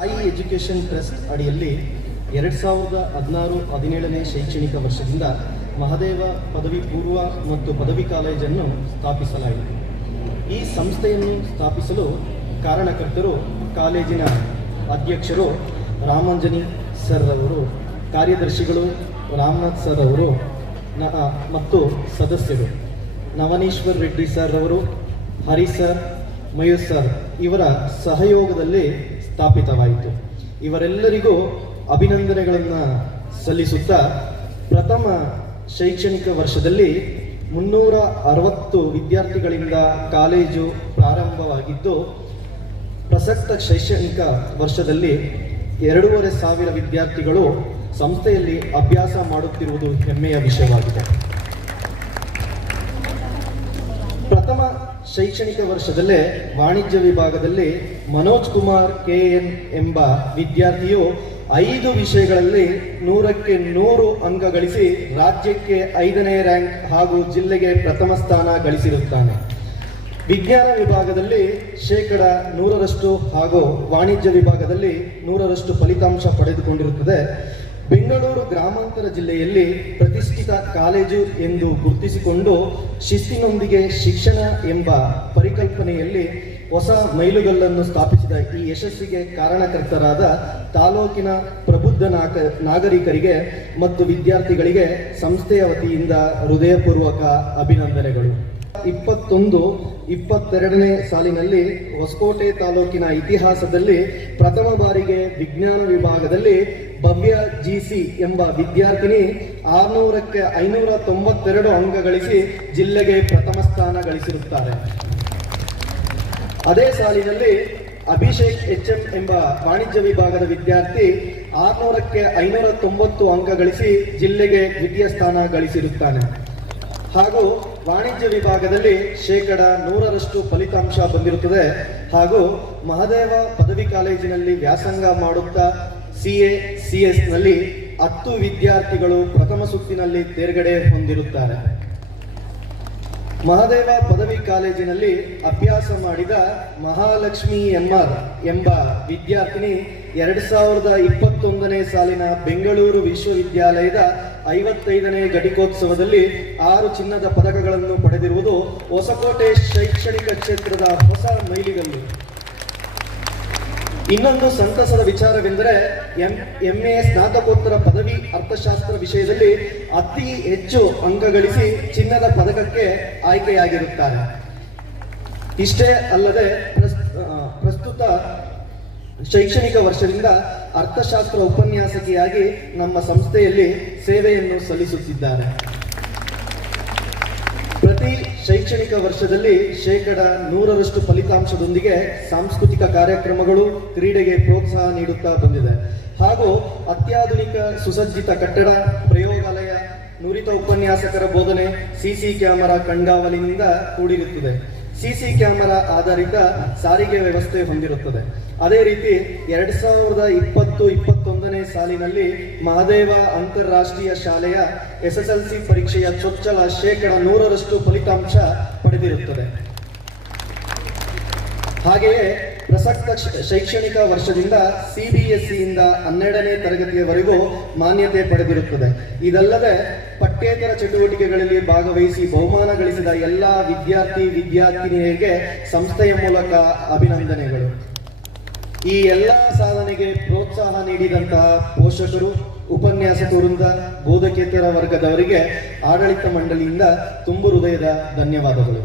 Sai education trust ಅಡಿಯಲ್ಲಿ ಎರಡು ಸಾವಿರದ ಹದಿನಾರು ಹದಿನೇಳನೇ ಶೈಕ್ಷಣಿಕ ವರ್ಷದಿಂದ ಮಹದೇವ ಪದವಿ ಪೂರ್ವ ಮತ್ತು ಪದವಿ ಕಾಲೇಜನ್ನು ಸ್ಥಾಪಿಸಲಾಯಿತು. ಈ ಸಂಸ್ಥೆಯನ್ನು ಸ್ಥಾಪಿಸಲು ಕಾರಣಕರ್ತರು ಕಾಲೇಜಿನ ಅಧ್ಯಕ್ಷರು ರಾಮಾಂಜನಿ ಸರ್ ಅವರು, ಕಾರ್ಯದರ್ಶಿಗಳು ರಾಮನಾಥ್ ಸರ್ ಅವರು ಮತ್ತು ಸದಸ್ಯರು ನವನೀಶ್ವರ್ ರೆಡ್ಡಿ ಸರ್ ಅವರು, ಹರಿ ಸರ್, ಮಯೂರ್ ಸರ್ ಇವರ ಸಹಯೋಗದಲ್ಲಿ ಸ್ಥಾಪಿತವಾಯಿತು. ಇವರೆಲ್ಲರಿಗೂ ಅಭಿನಂದನೆಗಳನ್ನು ಸಲ್ಲಿಸುತ್ತಾ ಪ್ರಥಮ ಶೈಕ್ಷಣಿಕ ವರ್ಷದಲ್ಲಿ ಮುನ್ನೂರ ಅರವತ್ತು ವಿದ್ಯಾರ್ಥಿಗಳಿಂದ ಕಾಲೇಜು ಪ್ರಾರಂಭವಾಗಿದ್ದು, ಪ್ರಸಕ್ತ ಶೈಕ್ಷಣಿಕ ವರ್ಷದಲ್ಲಿ ಎರಡೂವರೆ ಸಾವಿರ ವಿದ್ಯಾರ್ಥಿಗಳು ಸಂಸ್ಥೆಯಲ್ಲಿ ಅಭ್ಯಾಸ ಮಾಡುತ್ತಿರುವುದು ಹೆಮ್ಮೆಯ ವಿಷಯವಾಗಿದೆ. ಶೈಕ್ಷಣಿಕ ವರ್ಷದಲ್ಲೇ ವಾಣಿಜ್ಯ ವಿಭಾಗದಲ್ಲಿ ಮನೋಜ್ ಕುಮಾರ್ ಕೆ ಎನ್ ಎಂಬ ವಿದ್ಯಾರ್ಥಿಯು ಐದು ವಿಷಯಗಳಲ್ಲಿ ನೂರಕ್ಕೆ ನೂರು ಅಂಕ ಗಳಿಸಿ ರಾಜ್ಯಕ್ಕೆ ಐದನೇ ರ್ಯಾಂಕ್ ಹಾಗೂ ಜಿಲ್ಲೆಗೆ ಪ್ರಥಮ ಸ್ಥಾನ ಗಳಿಸಿರುತ್ತಾನೆ. ವಿಜ್ಞಾನ ವಿಭಾಗದಲ್ಲಿ ಶೇಕಡ ನೂರರಷ್ಟು ಹಾಗೂ ವಾಣಿಜ್ಯ ವಿಭಾಗದಲ್ಲಿ ನೂರರಷ್ಟು ಫಲಿತಾಂಶ ಪಡೆದುಕೊಂಡಿರುತ್ತದೆ. ಬೆಂಗಳೂರು ಗ್ರಾಮಾಂತರ ಜಿಲ್ಲೆಯಲ್ಲಿ ಪ್ರತಿಷ್ಠಿತ ಕಾಲೇಜು ಎಂದು ಗುರುತಿಸಿಕೊಂಡು ಶಿಸ್ತಿನೊಂದಿಗೆ ಶಿಕ್ಷಣ ಎಂಬ ಪರಿಕಲ್ಪನೆಯಲ್ಲಿ ಹೊಸ ಮೈಲುಗಲ್ಲನ್ನು ಸ್ಥಾಪಿಸಿದ ಈ ಯಶಸ್ಸಿಗೆ ಕಾರಣಕರ್ತರಾದ ತಾಲೂಕಿನ ಪ್ರಬುದ್ಧ ನಾಗ ನಾಗರಿಕರಿಗೆ ಮತ್ತು ವಿದ್ಯಾರ್ಥಿಗಳಿಗೆ ಸಂಸ್ಥೆಯ ವತಿಯಿಂದ ಹೃದಯಪೂರ್ವಕ ಅಭಿನಂದನೆಗಳು. ಇಪ್ಪತ್ತೊಂದು, ಇಪ್ಪತ್ತೆರಡನೇ ಸಾಲಿನಲ್ಲಿ ಹೊಸಕೋಟೆ ತಾಲೂಕಿನ ಇತಿಹಾಸದಲ್ಲಿ ಪ್ರಥಮ ಬಾರಿಗೆ ವಿಜ್ಞಾನ ವಿಭಾಗದಲ್ಲಿ ಭವ್ಯ ಜಿಸಿ ಎಂಬ ವಿದ್ಯಾರ್ಥಿನಿ ಆರ್ನೂರಕ್ಕೆ ಐನೂರ ತೊಂಬತ್ತೆರಡು ಅಂಕ ಗಳಿಸಿ ಜಿಲ್ಲೆಗೆ ಪ್ರಥಮ ಸ್ಥಾನ ಗಳಿಸಿರುತ್ತಾರೆ. ಅದೇ ಸಾಲಿನಲ್ಲಿ ಅಭಿಷೇಕ್ ಎಚ್ ಎಂ ಎಂಬ ವಾಣಿಜ್ಯ ವಿಭಾಗದ ವಿದ್ಯಾರ್ಥಿ ಆರ್ನೂರಕ್ಕೆ ಐನೂರ ತೊಂಬತ್ತು ಅಂಕ ಗಳಿಸಿ ಜಿಲ್ಲೆಗೆ ದ್ವಿತೀಯ ಸ್ಥಾನ ಗಳಿಸಿರುತ್ತಾನೆ. ಹಾಗೂ ವಾಣಿಜ್ಯ ವಿಭಾಗದಲ್ಲಿ ಶೇಕಡ ನೂರರಷ್ಟು ಫಲಿತಾಂಶ ಬಂದಿರುತ್ತದೆ. ಹಾಗೂ ಮಹದೇವ ಪದವಿ ಕಾಲೇಜಿನಲ್ಲಿ ವ್ಯಾಸಂಗ ಮಾಡುತ್ತಾ ಸಿ ಎ ಸಿ ಎಸ್ನಲ್ಲಿ ಹತ್ತು ವಿದ್ಯಾರ್ಥಿಗಳು ಪ್ರಥಮ ಸುತ್ತಿನಲ್ಲಿ ತೇರ್ಗಡೆ ಹೊಂದಿರುತ್ತಾರೆ. ಮಹದೇವ ಪದವಿ ಕಾಲೇಜಿನಲ್ಲಿ ಅಭ್ಯಾಸ ಮಾಡಿದ ಮಹಾಲಕ್ಷ್ಮಿ ಎಂಆರ್ ಎಂಬ ವಿದ್ಯಾರ್ಥಿನಿ ಎರಡ್ ಸಾವಿರದ ಇಪ್ಪತ್ತೊಂದನೇ ಸಾಲಿನ ಬೆಂಗಳೂರು ವಿಶ್ವವಿದ್ಯಾಲಯದ ಐವತ್ತೈದನೇ ಘಟಿಕೋತ್ಸವದಲ್ಲಿ ಆರು ಚಿನ್ನದ ಪದಕಗಳನ್ನು ಪಡೆದಿರುವುದು ಹೊಸಕೋಟೆ ಶೈಕ್ಷಣಿಕ ಕ್ಷೇತ್ರದ ಹೊಸ ಮೈಲಿಗಲ್ಲು. ಇನ್ನೊಂದು ಸಂತಸದ ವಿಚಾರವೆಂದರೆ ಎಂ ಎಂ ಎ ಸ್ನಾತಕೋತ್ತರ ಪದವಿ ಅರ್ಥಶಾಸ್ತ್ರ ವಿಷಯದಲ್ಲಿ ಅತಿ ಹೆಚ್ಚು ಅಂಕ ಗಳಿಸಿ ಚಿನ್ನದ ಪದಕಕ್ಕೆ ಆಯ್ಕೆಯಾಗಿರುತ್ತಾರೆ. ಇಷ್ಟೇ ಅಲ್ಲದೆ ಪ್ರಸ್- ಪ್ರಸ್ತುತ ಶೈಕ್ಷಣಿಕ ವರ್ಷದಿಂದ ಅರ್ಥಶಾಸ್ತ್ರ ಉಪನ್ಯಾಸಕಿಯಾಗಿ ನಮ್ಮ ಸಂಸ್ಥೆಯಲ್ಲಿ ಸೇವೆಯನ್ನು ಸಲ್ಲಿಸುತ್ತಿದ್ದಾರೆ. ಪ್ರತಿ ಶೈಕ್ಷಣಿಕ ವರ್ಷದಲ್ಲಿ ಶೇಕಡ ನೂರರಷ್ಟು ಫಲಿತಾಂಶದೊಂದಿಗೆ ಸಾಂಸ್ಕೃತಿಕ ಕಾರ್ಯಕ್ರಮಗಳು ಕ್ರೀಡೆಗೆ ಪ್ರೋತ್ಸಾಹ ನೀಡುತ್ತಾ ಬಂದಿದೆ. ಹಾಗೂ ಅತ್ಯಾಧುನಿಕ ಸುಸಜ್ಜಿತ ಕಟ್ಟಡ, ಪ್ರಯೋಗಾಲಯ, ನುರಿತ ಉಪನ್ಯಾಸಕರ ಬೋಧನೆ ಸಿಸಿ ಕ್ಯಾಮೆರಾ ಕಣ್ಗಾವಲಿನಿಂದ ಕೂಡಿರುತ್ತದೆ. ಸಿಸಿ ಕ್ಯಾಮೆರಾ ಆಧಾರಿತ ಸಾರಿಗೆ ವ್ಯವಸ್ಥೆ ಹೊಂದಿರುತ್ತದೆ. ಅದೇ ರೀತಿ ಎರಡ್ ಸಾವಿರದ ಇಪ್ಪತ್ತು ಇಪ್ಪತ್ತೊಂದನೇ ಸಾಲಿನಲ್ಲಿ ಮಹದೇವ ಅಂತಾರಾಷ್ಟ್ರೀಯ ಶಾಲೆಯ ಎಸ್ಎಸ್ಎಲ್ಸಿ ಪರೀಕ್ಷೆಯ ಚೊಚ್ಚಲ ಶೇಕಡ ನೂರರಷ್ಟು ಫಲಿತಾಂಶ ಪಡೆದಿರುತ್ತದೆ. ಹಾಗೆಯೇ ಪ್ರಸಕ್ತ ಶೈಕ್ಷಣಿಕ ವರ್ಷದಿಂದ ಸಿಬಿಎಸ್ಇಯಿಂದ ಹನ್ನೆರಡನೇ ತರಗತಿಯವರೆಗೂ ಮಾನ್ಯತೆ ಪಡೆದಿರುತ್ತದೆ. ಇದಲ್ಲದೆ ಪಠ್ಯೇತರ ಚಟುವಟಿಕೆಗಳಲ್ಲಿ ಭಾಗವಹಿಸಿ ಬಹುಮಾನ ಗಳಿಸಿದ ಎಲ್ಲ ವಿದ್ಯಾರ್ಥಿ, ವಿದ್ಯಾರ್ಥಿನಿಯರಿಗೆ ಸಂಸ್ಥೆಯ ಮೂಲಕ ಅಭಿನಂದನೆಗಳು. ಈ ಎಲ್ಲ ಸಾಧನೆಗೆ ಪ್ರೋತ್ಸಾಹ ನೀಡಿದಂತಹ ಪೋಷಕರು, ಉಪನ್ಯಾಸ ವೃಂದ ಬೋಧಕೇತರ ವರ್ಗದವರಿಗೆ ಆಡಳಿತ ಮಂಡಳಿಯಿಂದ ತುಂಬು ಹೃದಯದ ಧನ್ಯವಾದಗಳು.